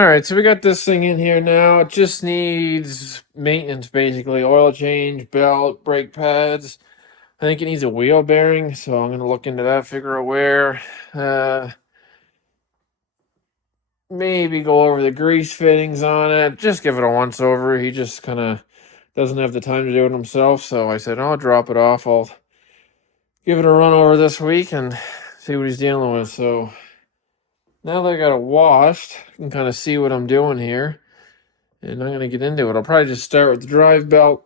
All right, so we got this thing in here now. It just needs maintenance, basically. Oil change, belt, brake pads. I think it needs a wheel bearing, so I'm going to look into that, figure out where. Uh, Maybe go over the grease fittings on it. Just give it a once over. He just kind of doesn't have the time to do it himself, so I said, I'll drop it off. I'll give it a run over this week and see what he's dealing with. So now that I got it washed, I can kind of see what I'm doing here. And I'm going to get into it. I'll probably just start with the drive belt,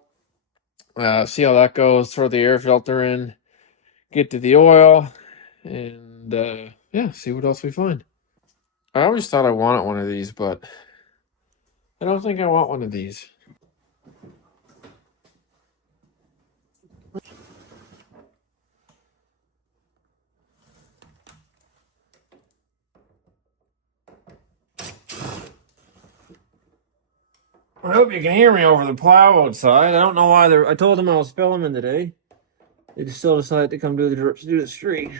see how that goes, throw the air filter in, get to the oil, and yeah, see what else we find. I always thought I wanted one of these, but I don't think I want one of these. I hope you can hear me over the plow outside. I don't know why I told them I was filming today. They just still decided to come do the street.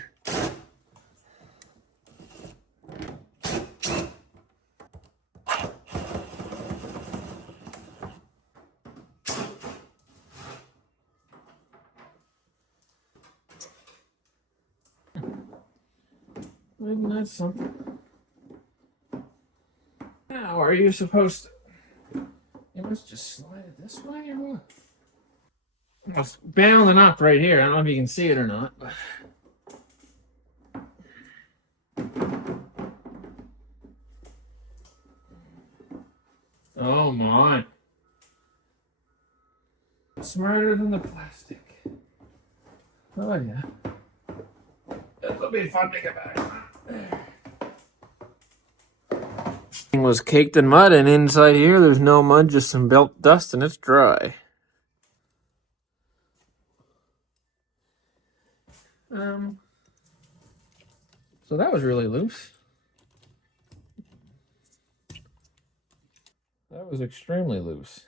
Maybe that's something. How are you supposed to? You must just slide it this way or what? It's bounding up right here. I don't know if you can see it or not. But... Oh my. Smarter than the plastic. Oh yeah. It'll be fun to get back. Thing was caked in mud, and inside here there's no mud, just some belt dust, and it's dry. So that was really loose. That was extremely loose.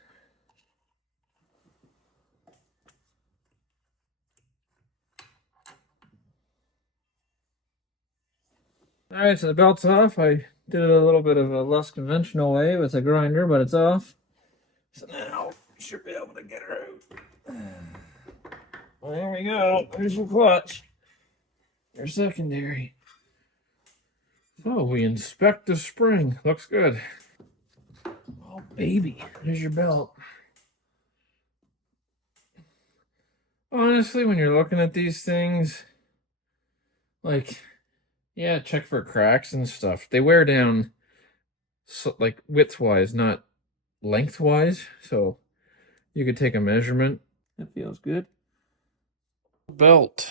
All right, so the belt's off. I did it a little bit of a less conventional way with a grinder, but it's off. So now we should be able to get her out. Well, there we go. There's your clutch. Your secondary. So we inspect the spring. Looks good. Oh, baby. There's your belt. Honestly, when you're looking at these things, like, yeah, check for cracks and stuff. They wear down, so, like, width-wise, not lengthwise. So you could take a measurement. That feels good. Belt.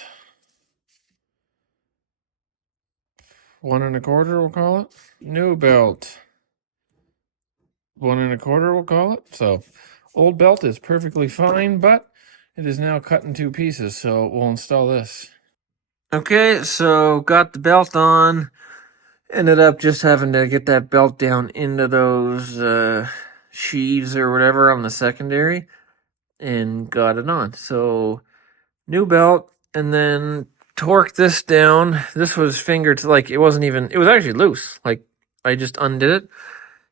1 1/4, we'll call it. New belt. 1 1/4, we'll call it. So old belt is perfectly fine, but it is now cut in 2 pieces, so we'll install this. Okay, so got the belt on. Ended up just having to get that belt down into those sheaves or whatever on the secondary and got it on. So new belt, and then torque this down. This was fingered, like, it wasn't even, it was actually loose. Like, I just undid it.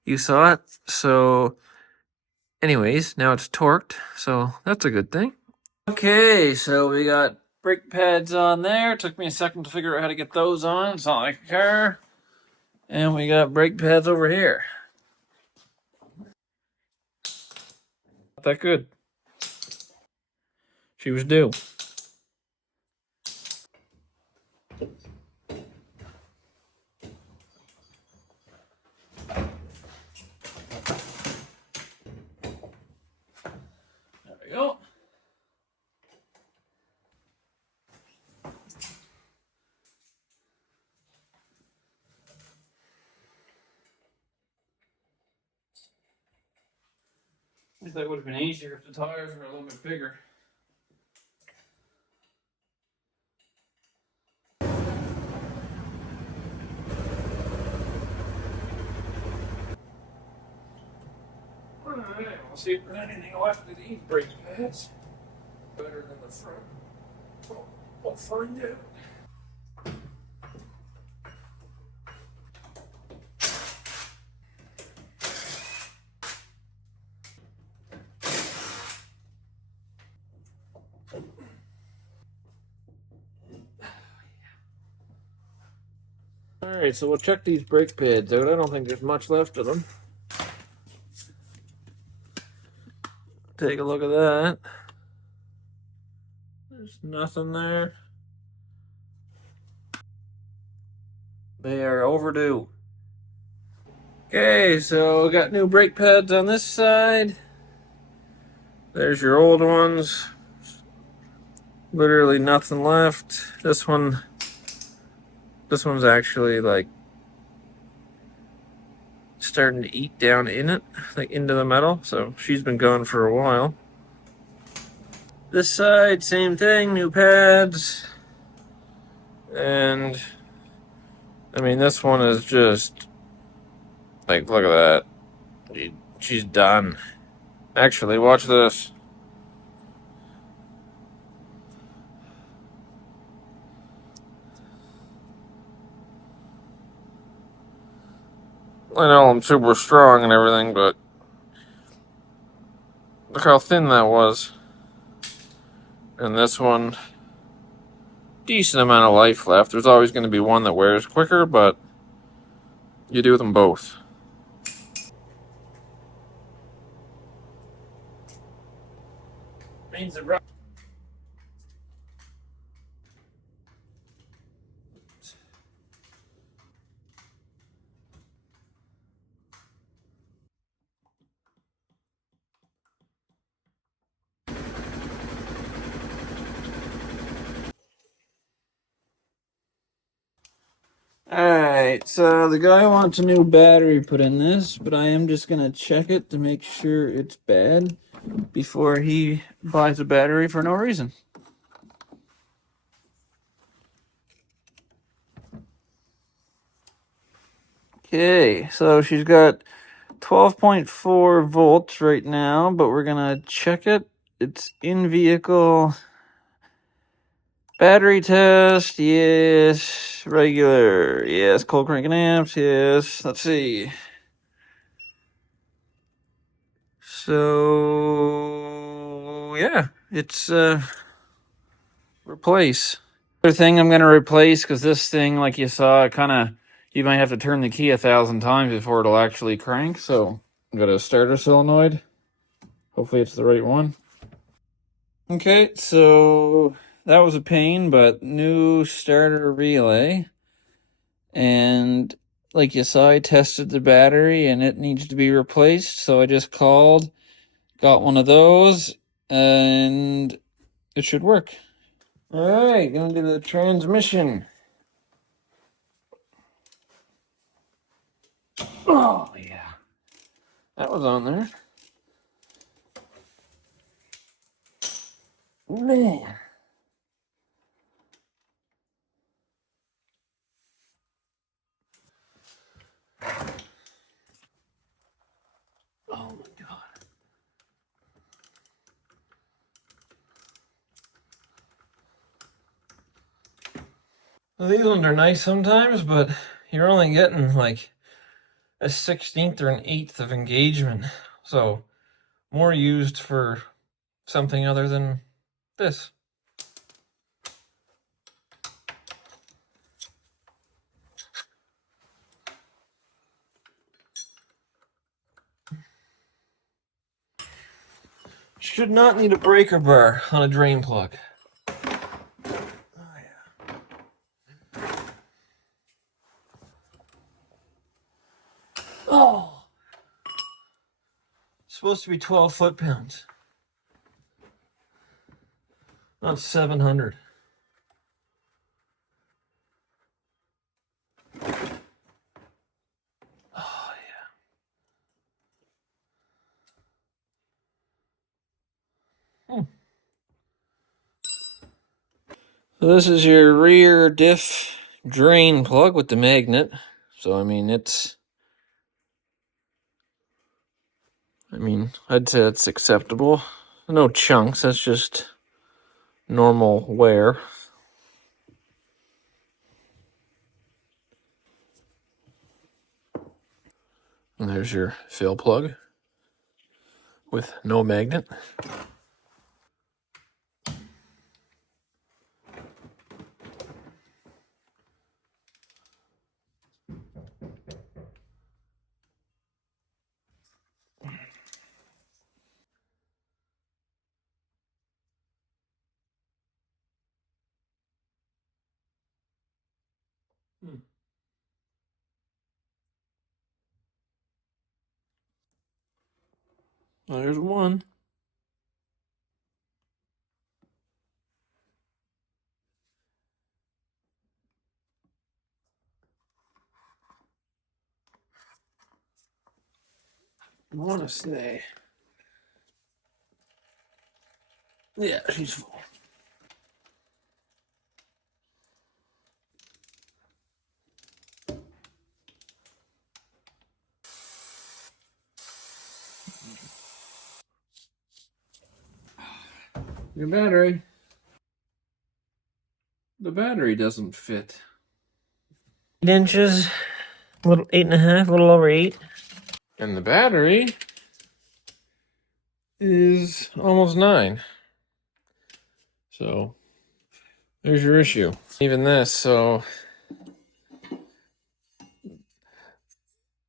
You saw it. So anyways, now it's torqued, so that's a good thing. Okay, so we got brake pads on there. It took me a second to figure out how to get those on. It's not like a car. And we got brake pads over here. Not that good. She was due. There we go. I think that would have been easier if the tires were a little bit bigger. Alright, we'll see if there's anything left of these brake pads. Better than the front. We'll find out. Alright, so we'll check these brake pads out. I don't think there's much left of them. Take a look at that. There's nothing there. They are overdue. Okay, so we got new brake pads on this side. There's your old ones. Literally nothing left. This one's actually like starting to eat down in it, like into the metal. So she's been gone for a while. This side, same thing, new pads. And I mean, this one is just like, look at that. She's done. Actually, watch this. I know I'm super strong and everything, but look how thin that was. And this one, decent amount of life left. There's always going to be one that wears quicker, but you do them both. Means the rough. Alright, so the guy wants a new battery put in this, but I am just going to check it to make sure it's bad before he buys a battery for no reason. Okay, so she's got 12.4 volts right now, but we're going to check it. It's in vehicle. Battery test, yes. Regular, yes. Cold cranking amps, yes. Let's see. So, yeah, it's replace. Other thing I'm going to replace, because this thing, like you saw, it kind of, you might have to turn the key 1,000 times before it'll actually crank. So, I've got a starter solenoid. Hopefully it's the right one. Okay, so that was a pain, but new starter relay. And like you saw, I tested the battery and it needs to be replaced. So I just called, got one of those, and it should work. All right, going to the transmission. Oh, yeah. That was on there. Man. Oh, my God. Well, these ones are nice sometimes, but you're only getting like a 16th or an 8th of engagement. So, more used for something other than this. Should not need a breaker bar on a drain plug. Oh, yeah. Oh! It's supposed to be 12 foot-pounds. Not 700. Oh, yeah. So this is your rear diff drain plug with the magnet. So, I mean, I'd say it's acceptable. No chunks, that's just normal wear. And there's your fill plug with no magnet. There's one. I want to say. Yeah, she's full. Your battery. The battery doesn't fit. 8 inches, a little 8.5, a little over 8. And the battery is almost 9. So there's your issue. Even this, so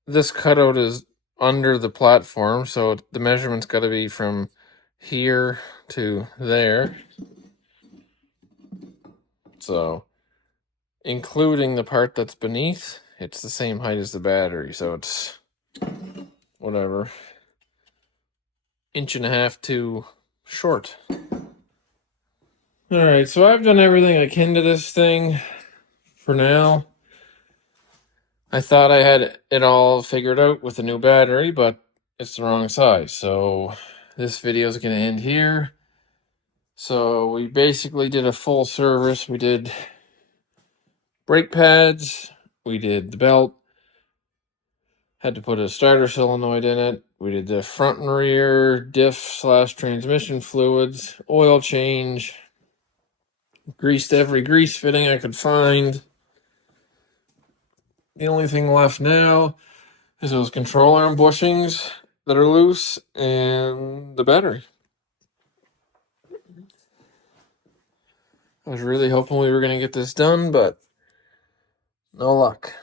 this cutout is under the platform, so the measurement's got to be from here to there. So including the part that's beneath, it's the same height as the battery, so it's whatever, 1.5 too short. All right, so I've done everything I can to this thing for now. I thought I had it all figured out with a new battery, but it's the wrong size. So this video is going to end here. So we basically did a full service. We did brake pads, we did the belt, had to put a starter solenoid in it. We did the front and rear diff/transmission fluids, oil change, greased every grease fitting I could find. The only thing left now is those control arm bushings that are loose and the battery. I was really hoping we were going to get this done, but no luck.